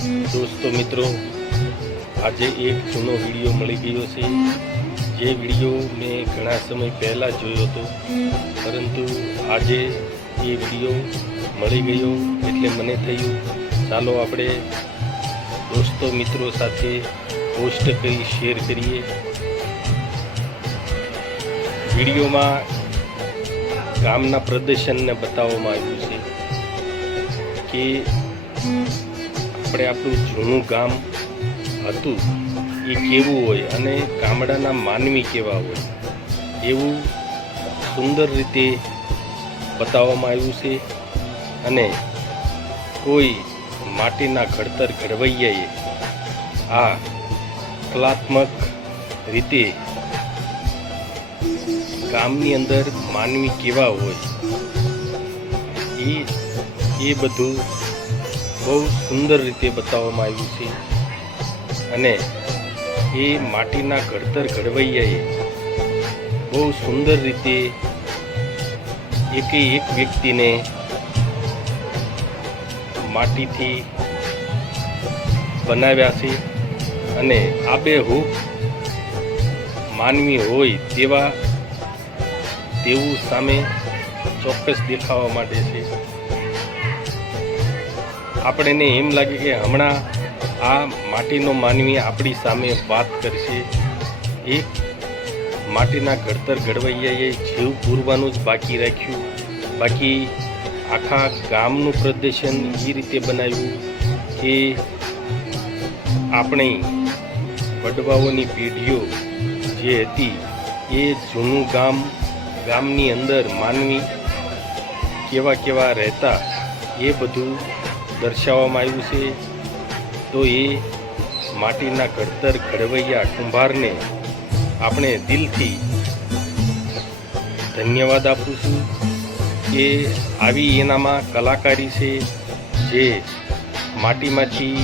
દોસ્તો મિત્રો, આજે એક જૂનો વિડીયો મળી ગયો છે. જે વિડીયો મેં ઘણા સમય પહેલાં જોયો હતો, પરંતુ આજે એ વિડીયો મળી ગયો એટલે મને થયું ચાલો આપણે દોસ્તો મિત્રો સાથે પોસ્ટ કરી શેર કરીએ. વિડીયોમાં ગામના પ્રદર્શનને બતાવવામાં આવ્યું છે કે આપણે આપણું જૂનું ગામ હતું એ કેવું હોય અને ગામડાના માનવી કેવા હોય એવું સુંદર રીતે બતાવવામાં આવ્યું છે. અને કોઈ માટીના ઘડતર ઘડવૈયાએ આ કલાત્મક રીતે ગામની અંદર માનવી કેવા હોય એ બધું બહુ સુંદર રીતે બતાવવામાં આવ્યું છે. અને એ માટીના ઘડતર ઘડવૈયાએ બહુ સુંદર રીતે એક વ્યક્તિને માટીથી બનાવ્યા છે. અને આબેહૂબ માનવી હોય તેવું સામે ચોક્કસ દેખાવા માટે છે. આપણને એમ લાગે કે હમણાં આ માટીનો માનવી આપણી સામે વાત કરશે. એક માટીના ઘડતર ઘડવૈયાએ જીવ પૂરવાનું જ બાકી રાખ્યું. બાકી આખા ગામનું પ્રદર્શન એ રીતે બનાવ્યું કે આપણી વડવાઓની પેઢીઓ જે હતી એ જૂનું ગામની અંદર માનવી કેવા રહેતા એ બધું દર્શાવવામાં આવ્યું છે. તો એ માટીના ઘડતર ઘડવૈયા કુંભારને આપણે દિલથી ધન્યવાદ આપું છું કે આવી એનામાં કલાકારી છે જે માટીમાંથી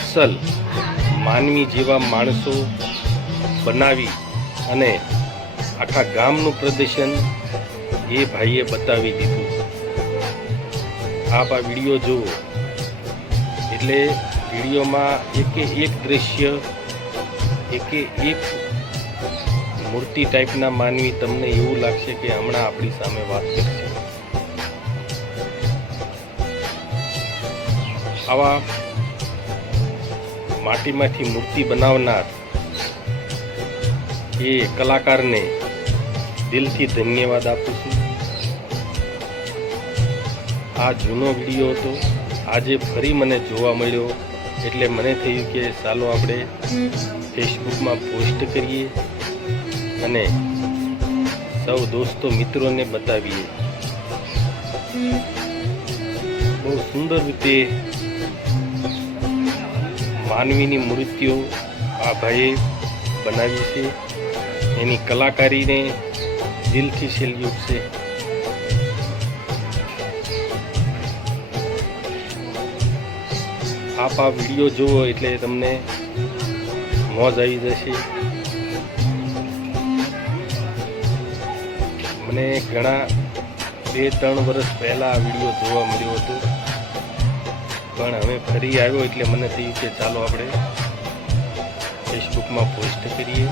અસલ માનવી જેવા માણસો બનાવી અને આખા ગામનું પ્રદર્શન એ ભાઈએ બતાવી દીધું. આપ આ વિડીયો જુઓ એટલે વિડીયોમાં એક દ્રશ્ય એક મૂર્તિ ટાઈપના માનવી તમને એવું લાગશે કે હમણાં આપણી સામે વાત કરશે. આવા માટીમાંથી મૂર્તિ બનાવનાર એ કલાકારને દિલથી ધન્યવાદ આપું છું. આ જૂનો વિડીયો હતો, આજે ફરી મને જોવા મળ્યો એટલે મને થયું કે ચાલો આપણે ફેસબુકમાં પોસ્ટ કરીએ અને સૌ દોસ્તો મિત્રોને બતાવીએ. બહુ સુંદર રીતે માનવીની મૂર્તિઓ આ ભાઈએ બનાવી છે. એની કલાકારીને દિલથી સેલ્યુટ છે. આપ આ વિડીયો જુઓ એટલે તમને મોજ આવી જશે. મને ઘણા 2-3 વર્ષ પહેલાં આ વિડીયો જોવા મળ્યો હતો, પણ હવે ફરી આવ્યો એટલે મને થયું કે ચાલો આપણે ફેસબુકમાં પોસ્ટ કરીએ.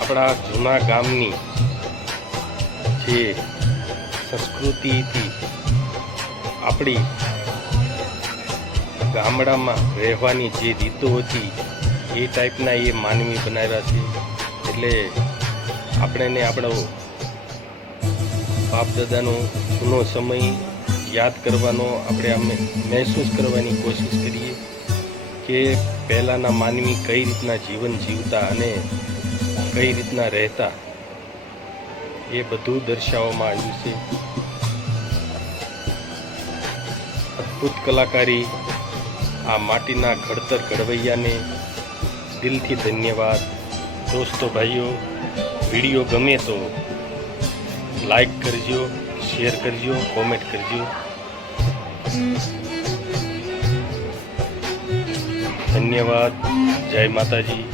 આપણા જૂના ગામની જે સંસ્કૃતિ હતી, આપણી ગામડામાં રહેવાની જે રીતો હતી એ ટાઈપના એ માનવી બનાવ્યા છે. એટલે આપણને આપણો બાપ દાદાનો જૂનો સમય યાદ કરવાનો, આપણે આમ મહેસૂસ કરવાની કોશિશ કરીએ કે પહેલાંના માનવી કઈ રીતના જીવન જીવતા અને કઈ રીતના રહેતા એ બધું દર્શાવવામાં આવ્યું છે. અદ્ભુત કલાકારી આ માટીના ઘડતર ઘડવૈયાને દિલથી ધન્યવાદ. દોસ્તો ભાઈઓ, વિડીયો ગમે તો લાઈક કરજો, શેર કરજો, કોમેન્ટ કરજો. ધન્યવાદ. જય માતાજી.